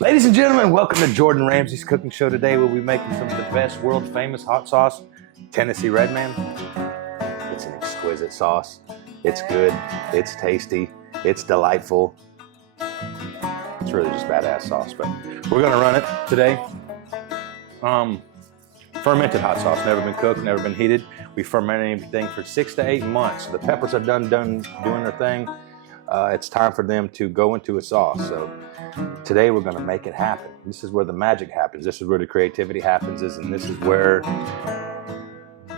Ladies and gentlemen, welcome to Jordan Ramsay's cooking show. Today we'll be making some of the best world famous hot sauce, Tennessee Redman. It's an exquisite sauce. It's good, it's tasty, it's delightful. It's really just badass sauce, but we're gonna run it today. Fermented hot sauce, never been cooked, never been heated. We ferment everything for 6 to 8 months. So the peppers are done doing their thing. It's time for them to go into a sauce. So today we're gonna make it happen. This is where the magic happens. This is where the creativity happens, and this is where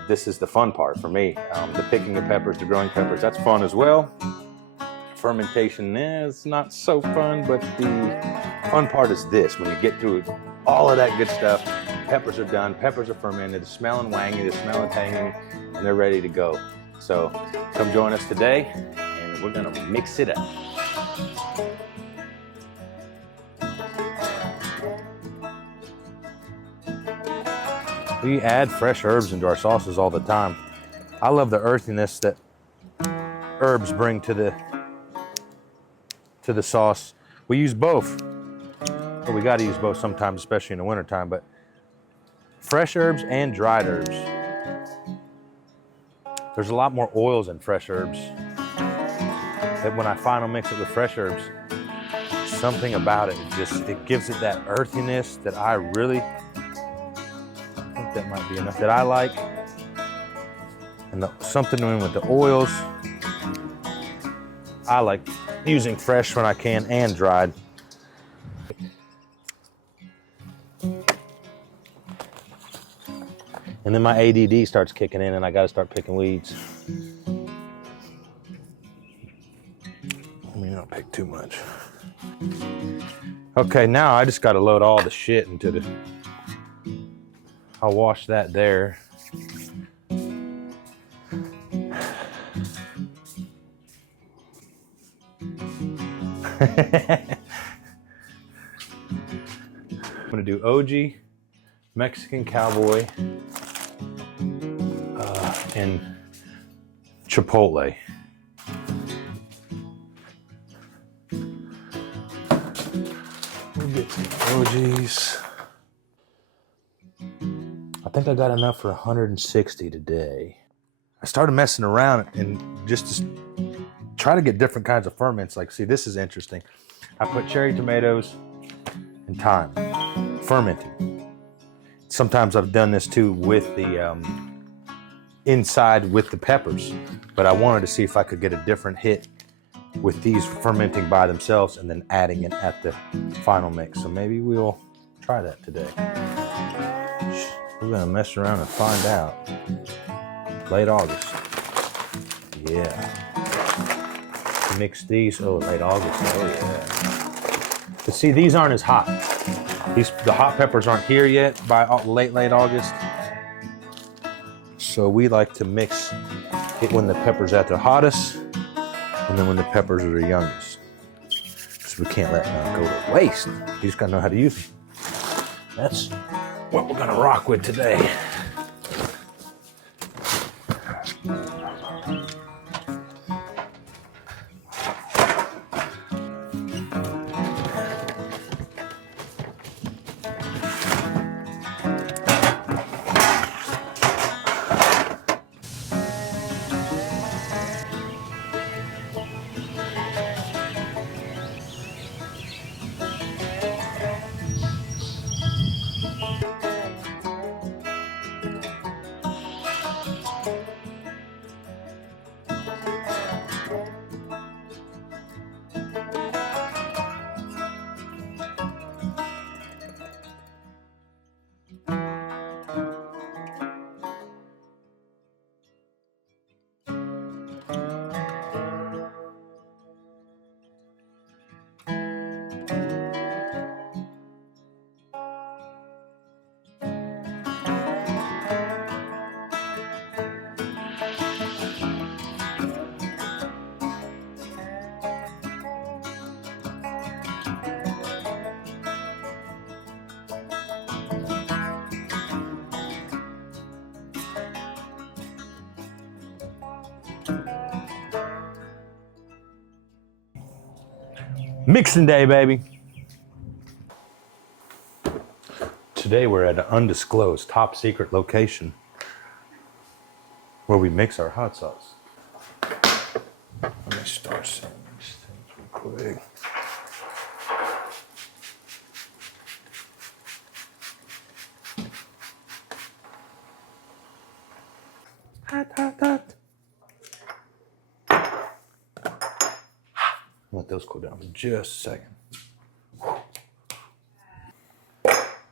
this is the fun part for me. The picking of peppers, the growing peppers, that's fun as well. Fermentation is not so fun, but the fun part is this. When you get through all of that good stuff, peppers are done, peppers are fermented, they're smelling wangy, they're smelling tangy, and they're ready to go. So come join us today, and we're gonna mix it up. We add fresh herbs into our sauces all the time. I love the earthiness that herbs bring to the sauce. We use both. Well, we got to use both sometimes, especially in the wintertime, but fresh herbs and dried herbs. There's a lot more oils in fresh herbs. That when I final mix it with fresh herbs, something about it, it gives it that earthiness that I really think that might be enough that I like. And something doing with the oils. I like using fresh when I can and dried. And then my ADD starts kicking in and I gotta start picking weeds. Let me not pick too much. Okay, now I just gotta load all the shit into the, I'll wash that there. I'm gonna do OG, Mexican Cowboy, and Chipotle. We'll get some OGs. I think I got enough for 160 today. I started messing around and just to try to get different kinds of ferments. Like, see, this is interesting. I put cherry tomatoes and thyme, fermenting. Sometimes I've done this too with the inside with the peppers, but I wanted to see if I could get a different hit with these fermenting by themselves and then adding it at the final mix. So maybe we'll try that today. We're gonna mess around and find out. Late August. Yeah. Mix these, oh, late August, oh yeah. But see, these aren't as hot. The hot peppers aren't here yet by late August. So we like to mix it when the pepper's at their hottest and then when the peppers are their youngest. Because we can't let them go to waste. You just gotta know how to use them. That's what we're gonna rock with today. Mixing day, baby. Today we're at an undisclosed, top secret location where we mix our hot sauce. Let me start setting these things real quick. Hot, hot, hot. Let those cool down for just a second.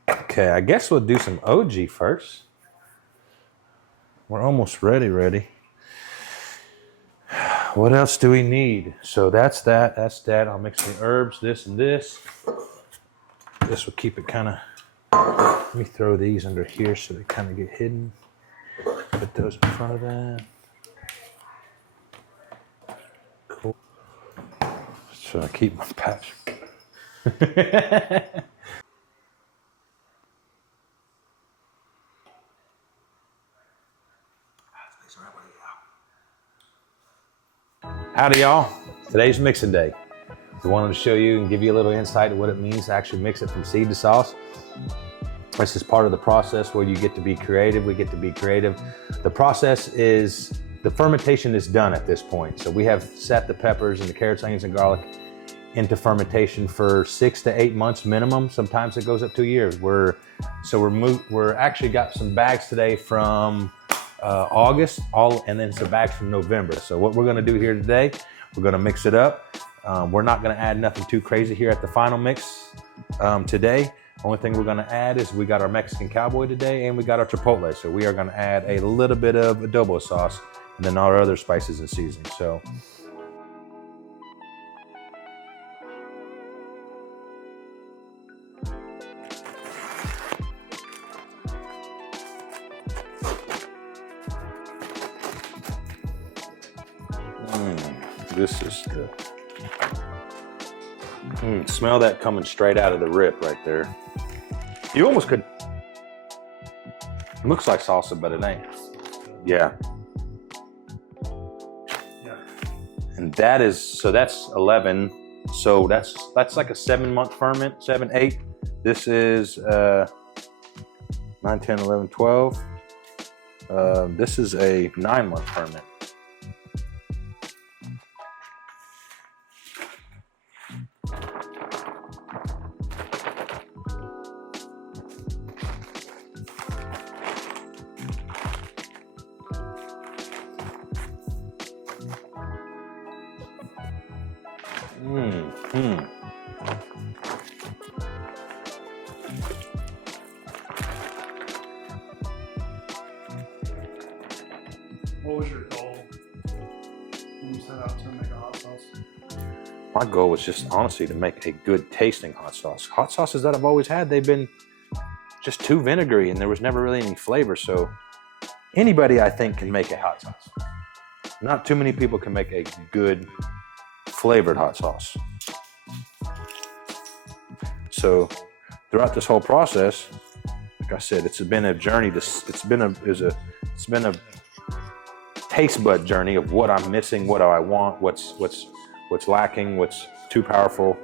Okay, I guess we'll do some OG first. We're almost ready. What else do we need? So that's that. I'll mix the herbs, this and this. This will keep it kind of, let me throw these under here so they kind of get hidden. Put those in front of that. Cool. So I keep my patch. Howdy y'all, today's mixing day. We wanted to show you and give you a little insight to what it means to actually mix it from seed to sauce. This is part of the process where you get to be creative, we get to be creative. The process is, the fermentation is done at this point. So we have set the peppers and the carrots, onions, and garlic into fermentation for 6 to 8 months minimum. Sometimes it goes up to a year. We're actually got some bags today from August, and then some bags from November. So what we're gonna do here today, we're gonna mix it up. We're not gonna add nothing too crazy here at the final mix today. Only thing we're gonna add is we got our Mexican cowboy today and we got our chipotle. So we are gonna add a little bit of adobo sauce and then our other spices and seasonings. So this is the, smell that coming straight out of the rip right there. You almost could, it looks like salsa, but it ain't. Yeah. And that is, so that's 11. So that's like a 7-month ferment, 7, 8. This is 9, 10, 11, 12. This is a 9-month ferment. What was your goal when you set out to make a hot sauce? My goal was just honestly to make a good tasting hot sauce. Hot sauces that I've always had, they've been just too vinegary and there was never really any flavor. So anybody I think can make a hot sauce. Not too many people can make a good flavored hot sauce. So throughout this whole process, like I said, it's been a journey. It's been a taste bud journey of what I'm missing, what do I want, what's lacking, what's too powerful.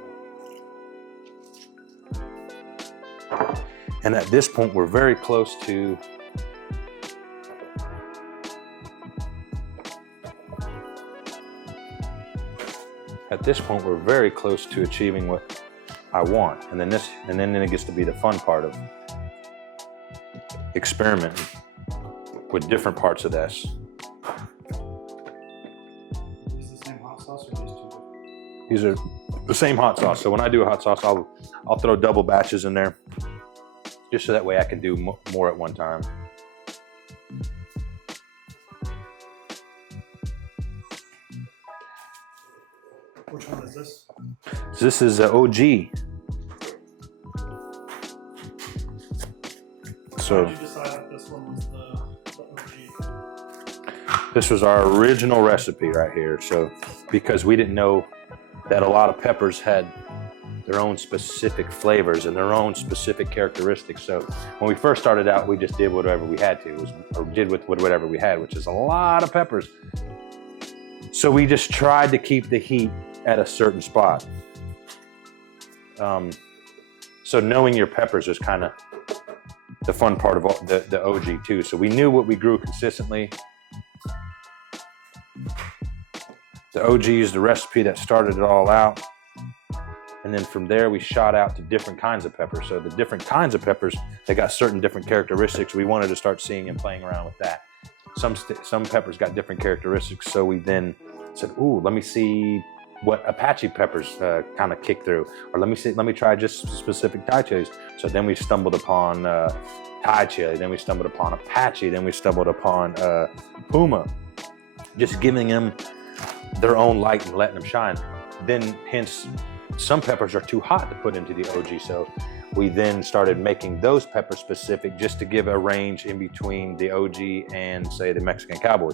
And at this point, we're very close to achieving what I want. And then it gets to be the fun part of experimenting with different parts of this. Is the same hot sauce or these two? These are the same hot sauce. So when I do a hot sauce, I'll throw double batches in there, just so that way I can do more at one time. Which one is this? This is OG. So how did you decide that this one was the OG? This was our original recipe right here. So because we didn't know that a lot of peppers had their own specific flavors and their own specific characteristics. So when we first started out, we just did whatever we had to, or did with whatever we had, which is a lot of peppers. So we just tried to keep the heat at a certain spot. So knowing your peppers is kind of the fun part of the OG too. So we knew what we grew consistently. The OG is the recipe that started it all out. And then from there, we shot out to different kinds of peppers. So the different kinds of peppers, they got certain different characteristics. We wanted to start seeing and playing around with that. Some peppers got different characteristics. So we then said, ooh, let me see what Apache peppers kind of kick through. Or let me try just specific Thai chilies. So then we stumbled upon Thai chili. Then we stumbled upon Apache. Then we stumbled upon Puma. Just giving them their own light and letting them shine. Then hence, some peppers are too hot to put into the OG. So we then started making those peppers specific just to give a range in between the OG and say the Mexican cowboy.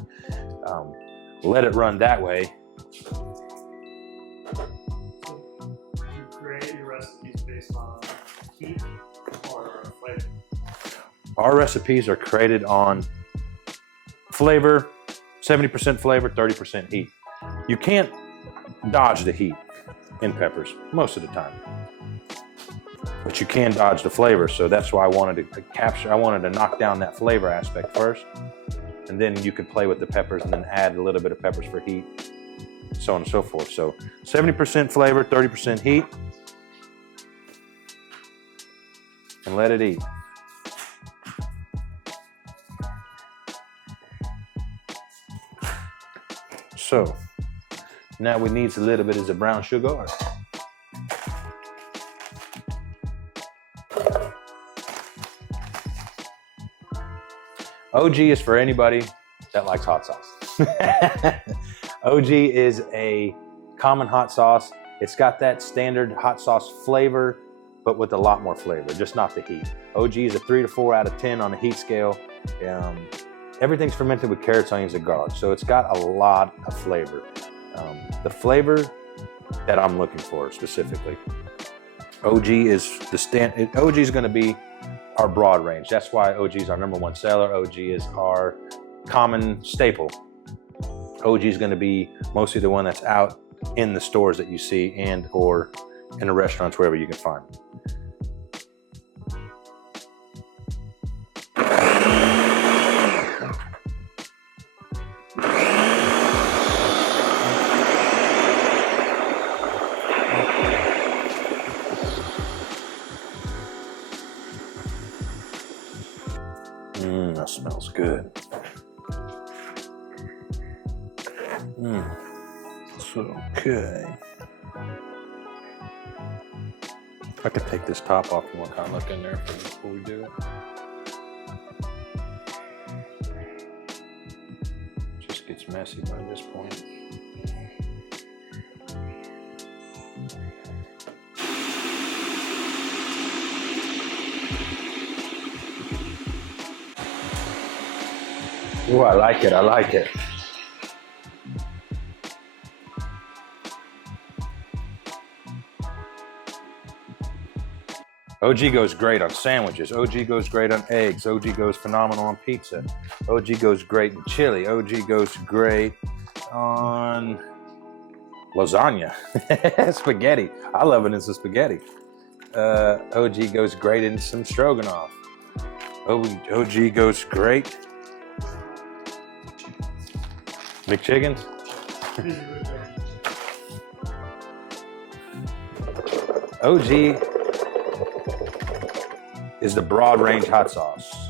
Let it run that way. So you create your recipes based on heat or flavor? Our recipes are created on flavor, 70% flavor, 30% heat. You can't dodge the heat in peppers most of the time, but you can dodge the flavor. So that's why I wanted to knock down that flavor aspect first, and then you could play with the peppers and then add a little bit of peppers for heat, so on and so forth. So 70% flavor, 30% heat, and let it eat. So now we need a little bit of the brown sugar. OG is for anybody that likes hot sauce. OG is a common hot sauce. It's got that standard hot sauce flavor, but with a lot more flavor, just not the heat. OG is a 3 to 4 out of 10 on the heat scale. Everything's fermented with carrots, onions, and garlic, so it's got a lot of flavor. The flavor that I'm looking for specifically, OG is OG is going to be our broad range. That's why OG is our #1 seller. OG is our common staple. OG is going to be mostly the one that's out in the stores that you see and or in the restaurants, wherever you can find. That smells good. So, okay. I could take this top off and kind of look in there before we do it. Just gets messy by this point. Oh, I like it. I like it. OG goes great on sandwiches. OG goes great on eggs. OG goes phenomenal on pizza. OG goes great in chili. OG goes great on lasagna. Spaghetti. I love it in some spaghetti. OG goes great in some stroganoff. OG goes great. McChickens? OG is the broad range hot sauce.